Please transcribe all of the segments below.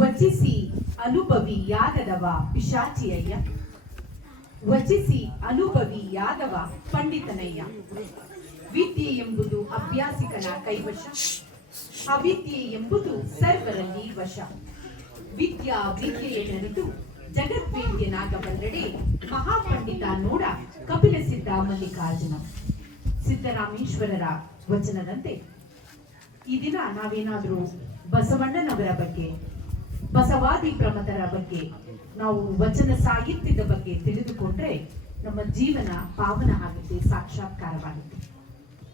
ವಚಿಸಿ ಅನುಭವಿಯಾಗದವ ಪಿಶಾಚಿಯಯ್ಯ, ವಚಿಸಿ ಅನುಭವಿಯಾದವ ಪಂಡಿತನಯ್ಯ. ವಿದ್ಯೆ ಎಂಬುದು ಅಭ್ಯಾಸಿಕನ ಕೈವಶ, ಅವಿದ್ಯೆ ಎಂಬುದು ಸರ್ವರಲ್ಲಿ ವಶ. ವಿದ್ಯಾ ವಿದ್ಯೆಯ ನೆನೆದು ಜಗದ್ವೇದ್ಯನಾಗಬಲ್ಲಡೆ, ಮಹಾಪಂಡಿತ ನೋಡ ಕಪಿಲ ಸಿದ್ಧ ಮಲ್ಲಿಕಾರ್ಜುನ. ಸಿದ್ದರಾಮೇಶ್ವರರ ವಚನದಂತೆ ಈ ದಿನ ನಾವೇನಾದ್ರೂ ಬಸವಣ್ಣನವರ ಬಗ್ಗೆ, ಬಸವಾದಿ ಪ್ರಮಥರ ಬಗ್ಗೆ, ನಾವು ವಚನ ಸಾಹಿತ್ಯದ ಬಗ್ಗೆ ತಿಳಿದುಕೊಂಡ್ರೆ ನಮ್ಮ ಜೀವನ ಪಾವನ ಆಗುತ್ತೆ, ಸಾಕ್ಷಾತ್ಕಾರವಾಗುತ್ತೆ.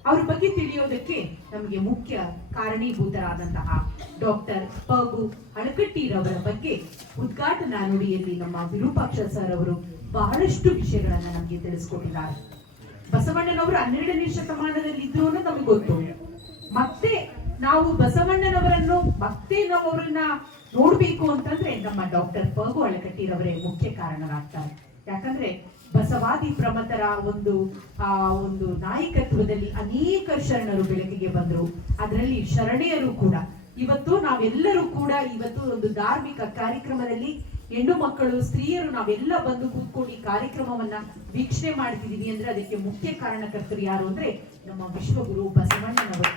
ಅವ್ರ ಬಗ್ಗೆ ತಿಳಿಯೋದಕ್ಕೆ ನಮಗೆ ಮುಖ್ಯ ಕಾರಣೀಭೂತರಾದಂತಹ ಡಾಕ್ಟರ್ ಪಗು ಅಳಕಟ್ಟಿರವರ ಬಗ್ಗೆ ಉದ್ಘಾಟನಾ ನುಡಿಯಲ್ಲಿ ನಮ್ಮ ವಿರೂಪಾಕ್ಷ ಸರ್ ಅವರು ಬಹಳಷ್ಟು ವಿಷಯಗಳನ್ನ ನಮಗೆ ತಿಳಿಸ್ಕೊಟ್ಟಿದ್ದಾರೆ. ಬಸವಣ್ಣನವರು 12ನೇ ಶತಮಾನದಲ್ಲಿ ಇದ್ರು ಅನ್ನೋದು ನಮಗೆ ಗೊತ್ತು. ಮತ್ತೆ ನಾವು ಬಸವಣ್ಣನವರನ್ನು ಮತ್ತೆ ನಾವು ಅವರನ್ನ ನೋಡ್ಬೇಕು ಅಂತಂದ್ರೆ ನಮ್ಮ ಡಾಕ್ಟರ್ ಪಗು ಅಳಕಟ್ಟಿರವರೇ ಮುಖ್ಯ ಕಾರಣರಾಗ್ತಾರೆ. ಯಾಕಂದ್ರೆ ಬಸವಾದಿ ಪ್ರಮಥರ ಒಂದು ನಾಯಕತ್ವದಲ್ಲಿ ಅನೇಕ ಶರಣರು ಬೆಳಕಿಗೆ ಬಂದರು. ಅದರಲ್ಲಿ ಶರಣೆಯರು ಕೂಡ ಇವತ್ತು ನಾವೆಲ್ಲರೂ ಕೂಡ ಇವತ್ತು ಒಂದು ಧಾರ್ಮಿಕ ಕಾರ್ಯಕ್ರಮದಲ್ಲಿ ಹೆಣ್ಣು ಮಕ್ಕಳು, ಸ್ತ್ರೀಯರು ನಾವೆಲ್ಲ ಬಂದು ಕೂತ್ಕೊಂಡು ಈ ಕಾರ್ಯಕ್ರಮವನ್ನ ವೀಕ್ಷಣೆ ಮಾಡ್ತಿದೀವಿ ಅಂದ್ರೆ ಅದಕ್ಕೆ ಮುಖ್ಯ ಕಾರಣಕರ್ತರು ಯಾರು ಅಂದ್ರೆ ನಮ್ಮ ವಿಶ್ವಗುರು ಬಸವಣ್ಣನವರು.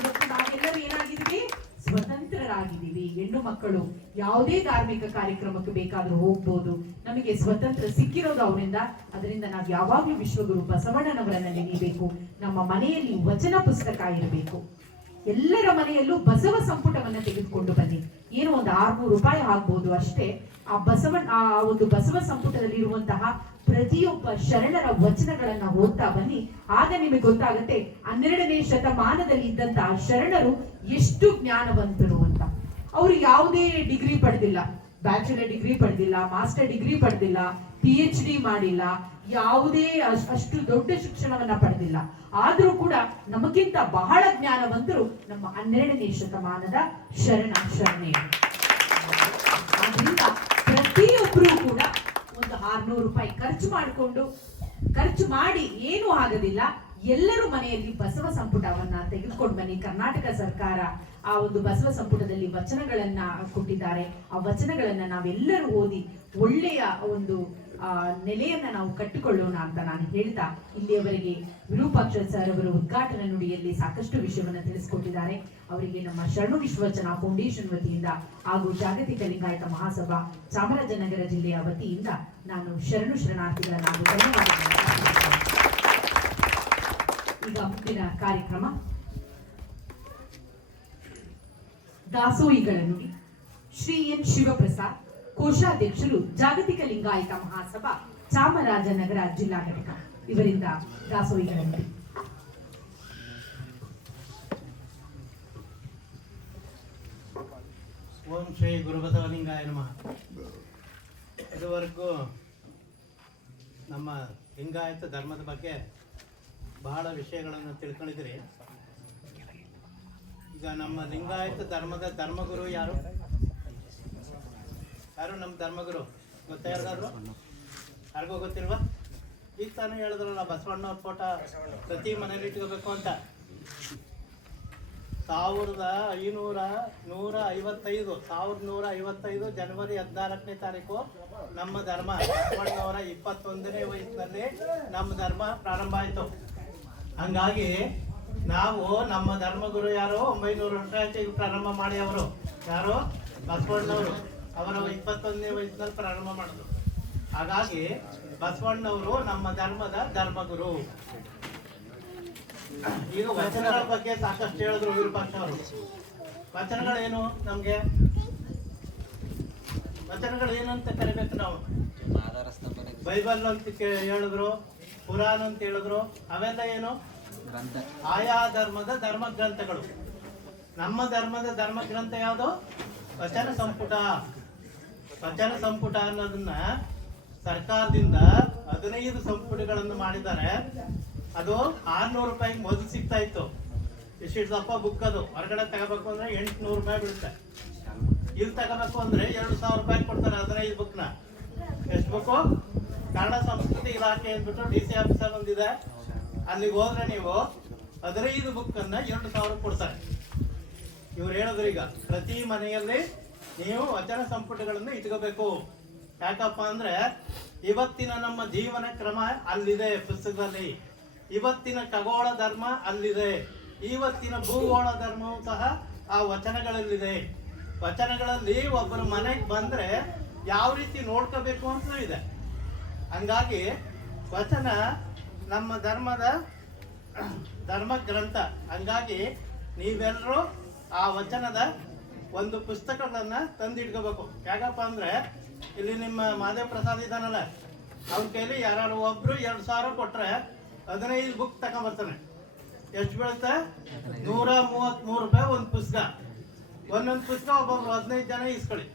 ಇವತ್ತು ನಾವೆಲ್ಲರೂ ಏನಾಗಿದ್ದೀವಿ, ಸ್ವತಂತ್ರರಾಗಿದ್ದೀವಿ. ಹೆಣ್ಣು ಮಕ್ಕಳು ಯಾವುದೇ ಧಾರ್ಮಿಕ ಕಾರ್ಯಕ್ರಮಕ್ಕೆ ಬೇಕಾದ್ರೂ ಹೋಗ್ಬೋದು. ನಮಗೆ ಸ್ವತಂತ್ರ ಸಿಕ್ಕಿರೋದು ಅವರಿಂದ. ಅದರಿಂದ ನಾವು ಯಾವಾಗ್ಲೂ ವಿಶ್ವಗುರು ಬಸವಣ್ಣನವರನ್ನ ನೆನೆಯಬೇಕು. ನಮ್ಮ ಮನೆಯಲ್ಲಿ ವಚನ ಪುಸ್ತಕ ಇರಬೇಕು. ಎಲ್ಲರ ಮನೆಯಲ್ಲೂ ಬಸವ ಸಂಪುಟವನ್ನ ತೆಗೆದುಕೊಂಡು ಬನ್ನಿ. ಏನೋ ಒಂದು 600 ರೂಪಾಯಿ ಆಗ್ಬೋದು ಅಷ್ಟೇ. ಆ ಒಂದು ಬಸವ ಸಂಪುಟದಲ್ಲಿ ಇರುವಂತಹ ಪ್ರತಿಯೊಬ್ಬ ಶರಣರ ವಚನಗಳನ್ನ ಓದ್ತಾ ಬನ್ನಿ. ಆಗ ನಿಮಗೆ ಗೊತ್ತಾಗುತ್ತೆ 12ನೇ ಶತಮಾನದಲ್ಲಿ ಇದ್ದಂತಹ ಶರಣರು ಎಷ್ಟು ಜ್ಞಾನವಂತರು ಅಂತ. ಅವರು ಯಾವುದೇ ಡಿಗ್ರಿ ಪಡೆದಿಲ್ಲ, ಬ್ಯಾಚುಲರ್ ಡಿಗ್ರಿ ಪಡೆದಿಲ್ಲ, ಮಾಸ್ಟರ್ ಡಿಗ್ರಿ ಪಡೆದಿಲ್ಲ, PhD ಮಾಡಿಲ್ಲ, ಯಾವುದೇ ಅಷ್ಟು ದೊಡ್ಡ ಶಿಕ್ಷಣವನ್ನ ಪಡೆದಿಲ್ಲ. ಆದ್ರೂ ಕೂಡ ನಮಗಿಂತ ಬಹಳ ಜ್ಞಾನವಂತರು ನಮ್ಮ 12ನೇ ಶತಮಾನದ ಶರಣೆಯರು. ಆದ್ರಿಂದ ಪ್ರತಿಯೊಬ್ಬರು ಕೂಡ ಒಂದು 600 ರೂಪಾಯಿ ಖರ್ಚು ಮಾಡಿ ಏನೂ ಆಗೋದಿಲ್ಲ. ಎಲ್ಲರೂ ಮನೆಯಲ್ಲಿ ಬಸವ ಸಂಪುಟವನ್ನ ತೆಗೆದುಕೊಂಡು ಬನ್ನಿ. ಕರ್ನಾಟಕ ಸರ್ಕಾರ ಆ ಒಂದು ಬಸವ ಸಂಪುಟದಲ್ಲಿ ವಚನಗಳನ್ನ ಕೊಟ್ಟಿದ್ದಾರೆ. ಆ ವಚನಗಳನ್ನ ನಾವೆಲ್ಲರೂ ಓದಿ ಒಳ್ಳೆಯ ಒಂದು ನೆಲೆಯನ್ನ ನಾವು ಕಟ್ಟಿಕೊಳ್ಳೋಣ ಅಂತ ನಾನು ಹೇಳ್ತಾ, ಇಲ್ಲಿಯವರೆಗೆ ವಿರೂಪಾಕ್ಷ ಸರ್ ಅವರು ಉದ್ಘಾಟನಾ ನುಡಿಯಲ್ಲಿ ಸಾಕಷ್ಟು ವಿಷಯವನ್ನ ತಿಳಿಸಿಕೊಟ್ಟಿದ್ದಾರೆ. ಅವರಿಗೆ ನಮ್ಮ ಶರಣು ವಿಶ್ವವಚನ ಫೌಂಡೇಶನ್ ವತಿಯಿಂದ ಹಾಗೂ ಜಾಗತಿಕ ಲಿಂಗಾಯತ ಮಹಾಸಭಾ ಚಾಮರಾಜನಗರ ಜಿಲ್ಲೆಯ ವತಿಯಿಂದ ನಾನು ಶರಣಾರ್ಥಿಗಳನ್ನ ಧನ್ಯವಾದಗಳನ್ನು. ಈಗ ಮುಂದಿನ ಕಾರ್ಯಕ್ರಮ ದಾಸೋಹಿಗಳ ನುಡಿ. ಶ್ರೀ ಎನ್ ಶಿವಪ್ರಸಾದ್, ಕೋಶಾಧ್ಯಕ್ಷರು, ಜಾಗತಿಕ ಲಿಂಗಾಯತ ಮಹಾಸಭಾ ಚಾಮರಾಜನಗರ ಜಿಲ್ಲಾ ಘಟಕ, ಇವರಿಂದ ದಾಸೋಹಿಗಳ ನುಡಿ. ಓಂ ಶ್ರೀ ಗುರುಬಸವಲಿಂಗಾಯ ನಮಃ. ಇದುವರೆಗೂ ನಮ್ಮ ಲಿಂಗಾಯತ ಧರ್ಮದ ಬಗ್ಗೆ ಬಹಳ ವಿಷಯಗಳನ್ನು ತಿಳ್ಕೊಂಡಿದ್ರಿ. ಈಗ ನಮ್ಮ ಲಿಂಗಾಯತ ಧರ್ಮದ ಧರ್ಮಗುರು ಯಾರು ನಮ್ಮ ಧರ್ಮಗುರು ಗೊತ್ತಾ? ಯಾರಿಗೂ ಗೊತ್ತಿಲ್ವಾ? ಈಗ ತಾನೇ ಹೇಳಿದ್ರಲ್ಲ ಬಸವಣ್ಣವ್ರ ಫೋಟೋ ಪ್ರತಿ ಮನೇಲಿ ಇಟ್ಕೋಬೇಕು ಅಂತ. 1155 ಜನವರಿ 14ನೇ ತಾರೀಕು ನಮ್ಮ ಧರ್ಮ ಬಸವಣ್ಣವರ 21ನೇ ವಯಸ್ಸಿನಲ್ಲಿ ನಮ್ಮ ಧರ್ಮ ಪ್ರಾರಂಭ ಆಯಿತು. ಹಂಗಾಗಿ ನಾವು ನಮ್ಮ ಧರ್ಮಗುರು ಯಾರು 900 ವರ್ಷ ಆಯ್ತು ಈಗ ಪ್ರಾರಂಭ ಮಾಡಿ. ಅವರು ಯಾರು? ಬಸವಣ್ಣವರು. ಅವರ 21ನೇ ವಯಸ್ಸಿನಲ್ಲಿ ಪ್ರಾರಂಭ ಮಾಡಿದ್ರು. ಹಾಗಾಗಿ ಬಸವಣ್ಣವರು ನಮ್ಮ ಧರ್ಮದ ಧರ್ಮಗುರು. ಈಗ ವಚನಗಳ ಬಗ್ಗೆ ಸಾಕಷ್ಟು ಹೇಳಿದ್ರು ವಿರೂಪಾಕ್ಷ ಅವರು. ವಚನಗಳೇನು? ನಮ್ಗೆ ವಚನಗಳು ಏನಂತ ಕರಿಬೇಕು ನಾವು? ಬೈಬಲ್ ಅಂತ ಹೇಳಿದ್ರು, ಪುರಾಣ ಅಂತ ಹೇಳಿದ್ರು. ಅವೆಲ್ಲ ಏನು? ಆಯಾ ಧರ್ಮದ ಧರ್ಮ ಗ್ರಂಥಗಳು. ನಮ್ಮ ಧರ್ಮದ ಧರ್ಮ ಗ್ರಂಥ ಯಾವುದು? ವಚನ ಸಂಪುಟ. ವಚನ ಸಂಪುಟ ಅನ್ನೋದನ್ನ ಸರ್ಕಾರದಿಂದ 15 ಸಂಪುಟಗಳನ್ನು ಮಾಡಿದ್ದಾರೆ. ಅದು 600 ರೂಪಾಯಿ ಮೊದಲು ಸಿಗ್ತಾ ಇತ್ತು. ಇಷ್ಟು ದಪ್ಪ ಬುಕ್. ಅದು ಹೊರಗಡೆ ತಗೋಬೇಕು ಅಂದ್ರೆ 800 ರೂಪಾಯಿ ಬೀಳುತ್ತೆ. ಇಲ್ಲಿ ತಗೋಬೇಕು ಅಂದ್ರೆ 2000 ರೂಪಾಯಿ ಕೊಡ್ತಾರೆ 15 ಬುಕ್ನ. ಎಷ್ಟು ಬುಕ್ಕು? ಕನ್ನಡ ಸಂಸ್ಕೃತಿ ಇಲಾಖೆ ಅಂದ್ಬಿಟ್ಟು DC ಆಫೀಸರ್ ಒಂದಿದೆ, ಅಲ್ಲಿಗೆ ಹೋದ್ರೆ ನೀವು 15 ಬುಕ್ ಅನ್ನ 2000 ಕೊಡ್ತಾರೆ. ಇವ್ರು ಹೇಳಿದ್ರು ಈಗ ಪ್ರತಿ ಮನೆಯಲ್ಲಿ ನೀವು ವಚನ ಸಂಪುಟಗಳನ್ನು ಇಟ್ಕೋಬೇಕು. ಯಾಕಪ್ಪ ಅಂದ್ರೆ ಇವತ್ತಿನ ನಮ್ಮ ಜೀವನ ಕ್ರಮ ಅಲ್ಲಿದೆ ಪುಸ್ತಕದಲ್ಲಿ, ಇವತ್ತಿನ ಖಗೋಳ ಧರ್ಮ ಅಲ್ಲಿದೆ, ಇವತ್ತಿನ ಭೂಗೋಳ ಧರ್ಮವೂ ಸಹ ಆ ವಚನಗಳಲ್ಲಿದೆ. ವಚನಗಳಲ್ಲಿ ಒಬ್ಬರು ಮನೆಗೆ ಬಂದ್ರೆ ಯಾವ ರೀತಿ ನೋಡ್ಕೋಬೇಕು ಅಂತ ಇದೆ. ಹಂಗಾಗಿ ವಚನ ನಮ್ಮ ಧರ್ಮ ಗ್ರಂಥ. ಹಂಗಾಗಿ ನೀವೆಲ್ಲರೂ ಆ ವಚನದ ಒಂದು ಪುಸ್ತಕಗಳನ್ನ ತಂದಿಟ್ಕೋಬೇಕು. ಯಾಕಪ್ಪ ಅಂದ್ರೆ ಇಲ್ಲಿ ನಿಮ್ಮ ಮಾದೇವ್ ಪ್ರಸಾದ್ ಇದಾನಲ್ಲ, ಅವನ ಕೈಲಿ ಯಾರು ಒಬ್ರು 2,000 ಕೊಟ್ರೆ 15 ಬುಕ್ ತಗೊಂಬರ್ತಾನೆ. ಎಷ್ಟು ಬೀಳುತ್ತೆ? 133 ರೂಪಾಯಿ ಒಂದು ಪುಸ್ತಕ. ಒಂದೊಂದು ಪುಸ್ತಕ ಒಬ್ಬೊಬ್ರು 15 ಜನ ಇಸ್ಕೊಳ್ಳಿ.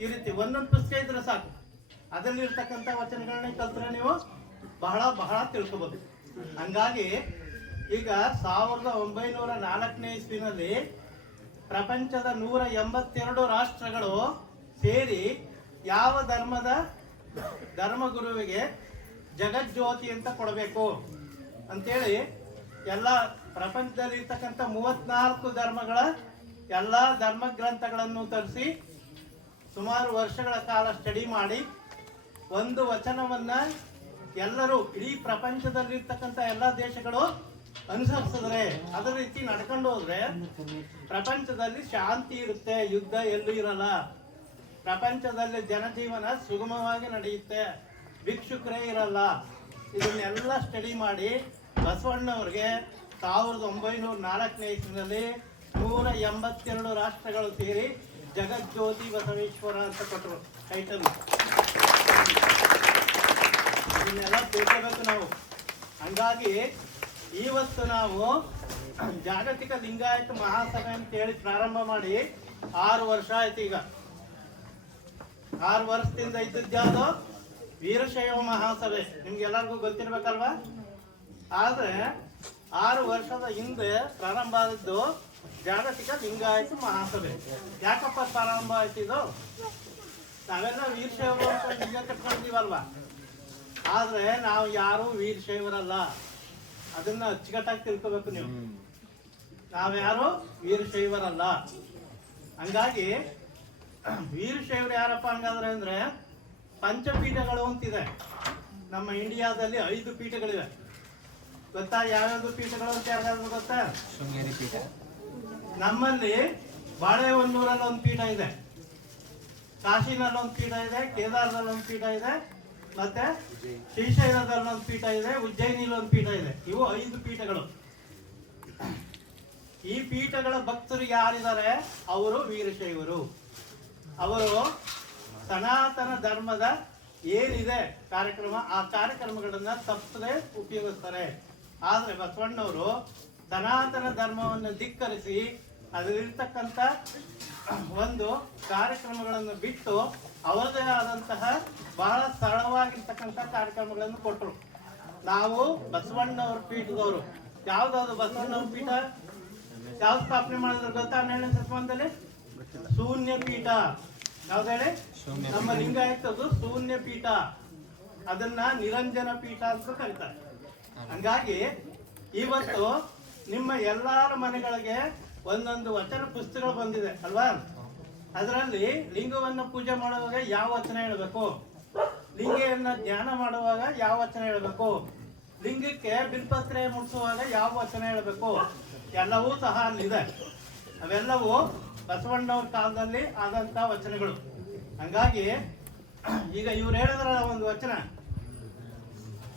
ಈ ರೀತಿ ಒಂದೊಂದು ಪುಸ್ತಕ ಇದ್ರೆ ಸಾಕು. ಅದರಲ್ಲಿ ಇರ್ತಕ್ಕಂಥ ವಚನಗಳನ್ನ ಕಲ್ತ್ರೆ ನೀವು ಬಹಳ ಬಹಳ ತಿಳ್ಕೊಬೋದು. ಹಂಗಾಗಿ ಈಗ 1904ನೇ ಇಸ್ವಿನಲ್ಲಿ ಪ್ರಪಂಚದ 182 ರಾಷ್ಟ್ರಗಳು ಸೇರಿ ಯಾವ ಧರ್ಮಗುರುವಿಗೆ ಜಗಜ್ಯೋತಿ ಅಂತ ಕೊಡಬೇಕು ಅಂತೇಳಿ ಎಲ್ಲ ಪ್ರಪಂಚದಲ್ಲಿ ಇರ್ತಕ್ಕಂಥ 34 ಧರ್ಮಗಳ ಎಲ್ಲ ಧರ್ಮ ಗ್ರಂಥಗಳನ್ನು ತರಿಸಿ ಸುಮಾರು ವರ್ಷಗಳ ಕಾಲ ಸ್ಟಡಿ ಮಾಡಿ ಒಂದು ವಚನವನ್ನ ಎಲ್ಲರೂ ಇಡೀ ಪ್ರಪಂಚದಲ್ಲಿರ್ತಕ್ಕಂಥ ಎಲ್ಲ ದೇಶಗಳು ಅನುಸರಿಸಿದ್ರೆ, ಅದೇ ರೀತಿ ನಡ್ಕೊಂಡು ಹೋದ್ರೆ ಪ್ರಪಂಚದಲ್ಲಿ ಶಾಂತಿ ಇರುತ್ತೆ, ಯುದ್ಧ ಎಲ್ಲೂ ಇರಲ್ಲ, ಪ್ರಪಂಚದಲ್ಲಿ ಜನಜೀವನ ಸುಗಮವಾಗಿ ನಡೆಯುತ್ತೆ, ಭಿಕ್ಷುಕರೇ ಇರಲ್ಲ. ಇದನ್ನೆಲ್ಲ ಸ್ಟಡಿ ಮಾಡಿ ಬಸವಣ್ಣವ್ರಿಗೆ 1904ನೇ ಇಸ್ವಿನಲ್ಲಿ 182 ರಾಷ್ಟ್ರಗಳು ಸೇರಿ ಜಗಜ್ಯೋತಿ ಬಸವೇಶ್ವರ ಅಂತ ಕೊಟ್ಟರು ಟೈಟಲ್. ಇದನ್ನೆಲ್ಲ ತಿಳ್ಕೋಬೇಕು ನಾವು. ಹಂಗಾಗಿ ಇವತ್ತು ನಾವು ಜಾಗತಿಕ ಲಿಂಗಾಯತ ಮಹಾಸಭೆ ಅಂತೇಳಿ ಪ್ರಾರಂಭ ಮಾಡಿ 6 ವರ್ಷ ಆಯ್ತು. ಈಗ 6 ವರ್ಷದಿಂದ ಇದ್ದದ್ದು ವೀರಶೈವ ಮಹಾಸಭೆ, ನಿಮ್ಗೆಲ್ಲರಿಗೂ ಗೊತ್ತಿರ್ಬೇಕಲ್ವಾ. ಆದ್ರೆ 6 ವರ್ಷದ ಹಿಂದೆ ಪ್ರಾರಂಭ ಆದದ್ದು ಜಾಗತಿಕ ಲಿಂಗಾಯತ ಮಹಾಸಭೆ. ಯಾಕಪ್ಪ ಪ್ರಾರಂಭ ಆಯ್ತಿದ್ದು? ನಾವೆಲ್ಲ ವೀರಶೈವರು ಅಂತ ಲಿಂಗ ಕಟ್ಕೊಂಡಿದೀವಲ್ವಾ, ಆದ್ರೆ ನಾವು ಯಾರು ವೀರಶೈವರಲ್ಲ. ಅದನ್ನ ಅಚ್ಚುಕಟ್ಟಾಗಿ ತಿಳ್ಕೋಬೇಕು ನೀವು. ನಾವ್ಯಾರು ವೀರಶೈವರಲ್ಲ. ಹಂಗಾಗಿ ವೀರಶೈವರು ಯಾರಪ್ಪ ಹಂಗಾದ್ರೆ ಅಂದ್ರೆ ಪಂಚಪೀಠಗಳು ಅಂತಿದೆ. ನಮ್ಮ ಇಂಡಿಯಾದಲ್ಲಿ 5 ಪೀಠಗಳಿವೆ. ಗೊತ್ತಾ? ಯಾವ್ಯಾವ್ದು ಪೀಠಗಳು ಅಂತ ಯಾರಿಗಾದ್ರು ಗೊತ್ತಾ? ಶೃಂಗೇರಿ ಪೀಠ. ನಮ್ಮಲ್ಲಿ ಬಾಳೆಹೊನ್ನೂರಲ್ಲಿ ಒಂದು ಪೀಠ ಇದೆ, ಕಾಶಿನಲ್ಲಿ ಒಂದು ಪೀಠ ಇದೆ, ಕೇದಾರದಲ್ಲಿ ಒಂದು ಪೀಠ ಇದೆ, ಮತ್ತೆ ಶ್ರೀಶೈಲದಲ್ಲಿ ಒಂದು ಪೀಠ ಇದೆ, ಉಜ್ಜಯಿನಿಲಿ ಒಂದು ಪೀಠ ಇದೆ. ಇವು 5 ಪೀಠಗಳು. ಈ ಪೀಠಗಳ ಭಕ್ತರು ಯಾರಿದ್ದಾರೆ ಅವರು ವೀರಶೈವರು. ಅವರು ಸನಾತನ ಧರ್ಮದ ಏನಿದೆ ಕಾರ್ಯಕ್ರಮ, ಆ ಕಾರ್ಯಕ್ರಮಗಳನ್ನ ತಪ್ಪದೆ ಉಪಯೋಗಿಸ್ತಾರೆ. ಆದ್ರೆ ಬಸವಣ್ಣವರು ಸನಾತನ ಧರ್ಮವನ್ನು ಧಿಕ್ಕರಿಸಿ ಅದರಲ್ಲಿರ್ತಕ್ಕಂಥ ಒಂದು ಕಾರ್ಯಕ್ರಮಗಳನ್ನು ಬಿಟ್ಟು ಅವರದೇ ಆದಂತಹ ಬಹಳ ಸರಳವಾಗಿರ್ತಕ್ಕಂಥ ಕಾರ್ಯಕ್ರಮಗಳನ್ನು ಕೊಟ್ಟರು. ನಾವು ಬಸವಣ್ಣವ್ರ ಪೀಠದವರು. ಯಾವ್ದಾದ್ರು ಬಸವಣ್ಣವ್ರ ಪೀಠ ಯಾವ್ದು ಸ್ಥಾಪನೆ ಮಾಡಿದ್ರು ಗೊತ್ತಾ? 12ನೇ ಶತಮಾನದಲ್ಲಿ ಶೂನ್ಯ ಪೀಠ. ಯಾವ್ದು ಹೇಳಿ? ನಮ್ಮ ಲಿಂಗಾಯತದ್ದು ಶೂನ್ಯ ಪೀಠ. ಅದನ್ನ ನಿರಂಜನ ಪೀಠ ಅಂತ ಕರೀತಾರೆ. ಹಂಗಾಗಿ ಇವತ್ತು ನಿಮ್ಮ ಎಲ್ಲಾರ ಮನೆಗಳಿಗೆ ಒಂದೊಂದು ವಚನ ಪುಸ್ತಕಗಳು ಬಂದಿದೆ ಅಲ್ವಾ? ಅದರಲ್ಲಿ ಲಿಂಗವನ್ನು ಪೂಜೆ ಮಾಡುವಾಗ ಯಾವ ವಚನ ಹೇಳಬೇಕು, ಲಿಂಗೆಯನ್ನ ಧ್ಯಾನ ಮಾಡುವಾಗ ಯಾವ ವಚನ ಹೇಳಬೇಕು, ಲಿಂಗಕ್ಕೆ ಬಿಲ್ಪತ್ರೆ ಮುಟ್ಟಿಸುವಾಗ ಯಾವ ವಚನ ಹೇಳಬೇಕು, ಎಲ್ಲವೂ ಸಹ ಅಲ್ಲಿದೆ. ಅವೆಲ್ಲವೂ ಬಸವಣ್ಣವ್ರ ಕಾಲದಲ್ಲಿ ಆದಂತ ವಚನಗಳು. ಹಂಗಾಗಿ ಈಗ ಇವ್ರು ಹೇಳಿದ್ರ ಒಂದು ವಚನ,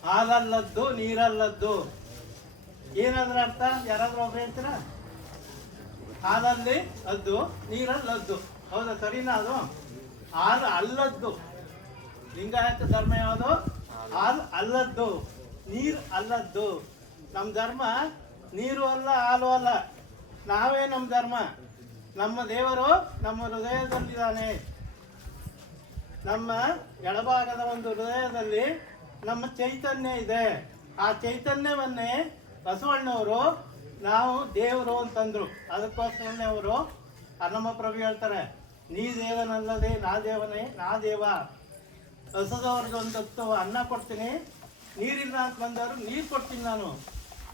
ಹಾಲಲ್ಲದ್ದು ನೀರಲ್ಲದ್ದು. ಏನಾದ್ರ ಅರ್ಥ? ಯಾರಾದ್ರೂ ಒಬ್ರು ಹೇಳ್ತೀರಾ? ಹಾಲಲ್ಲಿ ಅದ್ದು, ನೀರಲ್ಲದ್ದು. ಹೌದಾ? ಸರಿನಾ? ಅದು ಹಾಲು ಅಲ್ಲದ್ದು. ಲಿಂಗಾಯತ ಧರ್ಮ ಯಾವುದು? ಹಾಲು ಅಲ್ಲದ್ದು, ನೀರು ಅಲ್ಲದ್ದು. ನಮ್ಮ ಧರ್ಮ ನೀರು ಅಲ್ಲ, ಹಾಲು ಅಲ್ಲ. ನಾವೇ ನಮ್ಮ ಧರ್ಮ. ನಮ್ಮ ದೇವರು ನಮ್ಮ ಹೃದಯದಲ್ಲಿದ್ದಾನೆ. ನಮ್ಮ ಎಡಭಾಗದ ಒಂದು ಹೃದಯದಲ್ಲಿ ನಮ್ಮ ಚೈತನ್ಯ ಇದೆ. ಆ ಚೈತನ್ಯವನ್ನೇ ಬಸವಣ್ಣವರು ನಾವು ದೇವರು ಅಂತಂದ್ರು. ಅದಕ್ಕೋಸ್ಕರನೇ ಅವರು ಅನ್ನಮ್ಮ ಪ್ರಭು ಹೇಳ್ತಾರೆ, ನೀ ದೇವನಲ್ಲದೆ ನಾ ದೇವನೇ, ನಾ ದೇವ. ಹಸದವ್ರಿಗೆ ಒಂದು ಹೊತ್ತು ಅನ್ನ ಕೊಡ್ತೀನಿ, ನೀರಿಲ್ಲ ಅಂತ ಬಂದವರು ನೀರು ಕೊಡ್ತೀನಿ ನಾನು.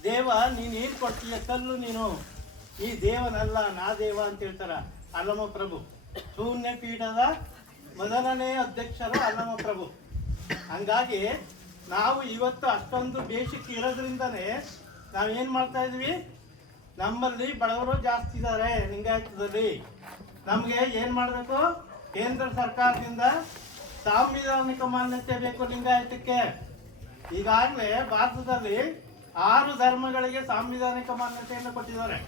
ದೇವ, ನೀ ನೀರು ಕೊಡ್ತೀಯ, ಕಲ್ಲು ನೀನು. ಈ ದೇವನಲ್ಲ ನಾ ದೇವ ಅಂತ ಹೇಳ್ತಾರ ಅಲ್ಲಮ ಪ್ರಭು. ಶೂನ್ಯ ಪೀಠದ ಮೊದಲನೇ ಅಧ್ಯಕ್ಷರು ಅಲ್ಲಮ ಪ್ರಭು. ಹಂಗಾಗಿ ನಾವು ಇವತ್ತು ಅಷ್ಟೊಂದು ಬೇಸಿಕ್ ಇರೋದ್ರಿಂದನೇ ನಾವೇನ್ ಮಾಡ್ತಾ ಇದ್ವಿ, ನಮ್ಮಲ್ಲಿ ಬಡವರು ಜಾಸ್ತಿ ಇದ್ದಾರೆ ಲಿಂಗಾಯತದಲ್ಲಿ. ನಮ್ಗೆ ಏನ್ ಮಾಡ್ಬೇಕು, ಕೇಂದ್ರ ಸರ್ಕಾರದಿಂದ ಸಾಂವಿಧಾನಿಕ ಮಾನ್ಯತೆ ಬೇಕು ಲಿಂಗಾಯತಕ್ಕೆ. ಈಗಾಗಲೇ ಭಾರತದಲ್ಲಿ 6 ಧರ್ಮಗಳಿಗೆ ಸಾಂವಿಧಾನಿಕ ಮಾನ್ಯತೆಯನ್ನು ಕೊಟ್ಟಿದ್ದಾರೆ.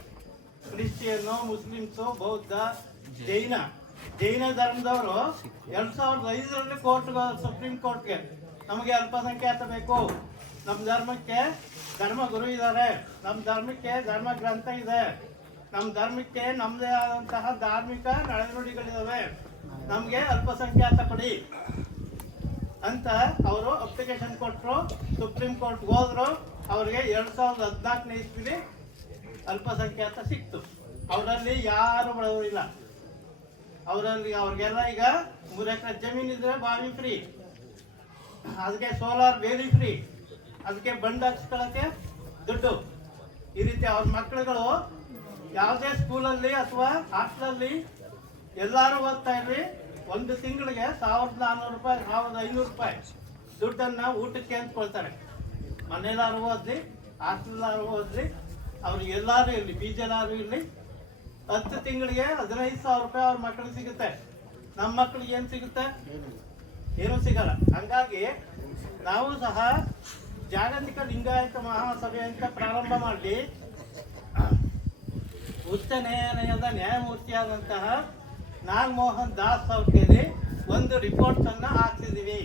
ಕ್ರಿಶ್ಚಿಯನ್ನು, ಮುಸ್ಲಿಮ್ಸು, ಬೌದ್ಧ, ಜೈನ. ಜೈನ ಧರ್ಮದವರು 2005ರಲ್ಲಿ ಸುಪ್ರೀಂ ಕೋರ್ಟ್ಗೆ ನಮಗೆ ಅಲ್ಪಸಂಖ್ಯಾತ ಬೇಕು, ನಮ್ಮ ಧರ್ಮಕ್ಕೆ ಧರ್ಮ ಗುರು ಇದ್ದಾರೆ, ನಮ್ಮ ಧರ್ಮಕ್ಕೆ ಧರ್ಮ ಗ್ರಂಥ ಇದೆ, ನಮ್ಮ ಧರ್ಮಕ್ಕೆ ನಮ್ಮದೇ ಆದಂತಹ ಧಾರ್ಮಿಕ ನಡೆನುಡಿಗಳಿದಾವೆ, ನಮಗೆ ಅಲ್ಪಸಂಖ್ಯಾತ ಕೊಡಿ ಅಂತ ಅವರು ಅಪ್ಲಿಕೇಶನ್ ಕೊಟ್ಟರು. ಸುಪ್ರೀಂ ಕೋರ್ಟ್ ಹೋದ್ರು. ಅವ್ರಿಗೆ 2014ನೇ ಇಸ್ವಿಲಿ ಅಲ್ಪಸಂಖ್ಯಾತ ಸಿಕ್ತು. ಅವರಲ್ಲಿ ಯಾರು ಬಡವರಿಲ್ಲ. ಅವರಲ್ಲಿ ಅವ್ರಿಗೆಲ್ಲ ಈಗ 3 ಎಕರೆ ಜಮೀನು ಇದ್ರೆ ಬಾವಿ ಫ್ರೀ, ಅದಕ್ಕೆ ಸೋಲಾರ್ ಬೇಲಿ ಫ್ರೀ, ಅದಕ್ಕೆ ಬಂಡ್ ಹಾಕ್ಸ್ಕೊಳ್ಳೋಕ್ಕೆ ದುಡ್ಡು. ಈ ರೀತಿ ಅವ್ರ ಮಕ್ಕಳುಗಳು ಯಾವುದೇ ಸ್ಕೂಲಲ್ಲಿ ಅಥವಾ ಹಾಸ್ಟೆಲಲ್ಲಿ ಎಲ್ಲರೂ ಓದ್ತಾ ಇರ್ರಿ, ಒಂದು ತಿಂಗಳಿಗೆ 1400 ರೂಪಾಯಿ 1500 ರೂಪಾಯಿ ದುಡ್ಡನ್ನ ಊಟಕ್ಕೆ ಅಂದ್ಕೊಳ್ತಾರೆ. ಮನೇಲಾರು ಓದ್ಲಿ, ಹಾಸ್ಟೆಲ್ಲಾರು ಓದ್ಲಿ, ಅವ್ರಿಗೆ ಎಲ್ಲಾರು ಇರಲಿ, ಬೀಜಲಾರು ಇರಲಿ, 10 ತಿಂಗಳಿಗೆ 15,000 ರೂಪಾಯಿ ಅವ್ರ ಮಕ್ಕಳಿಗೆ ಸಿಗುತ್ತೆ. ನಮ್ಮ ಮಕ್ಕಳಿಗೆ ಏನು ಸಿಗುತ್ತೆ? ಏನೂ ಸಿಗಲ್ಲ. ಹಂಗಾಗಿ ನಾವು ಸಹ ಜಾಗತಿಕ ಲಿಂಗಾಯತ ಮಹಾಸಭೆ ಅಂತ ಪ್ರಾರಂಭ ಮಾಡಿ ಉಚ್ಚ ನ್ಯಾಯಾಲಯದ ನ್ಯಾಯಮೂರ್ತಿಯಾದಂತಹ ನಾಗಮೋಹನ್ ದಾಸ್ ಅವ್ರ ಕೈಲಿ ಒಂದು ರಿಪೋರ್ಟ್ ಅನ್ನ ಹಾಕ್ಸಿದೀವಿ.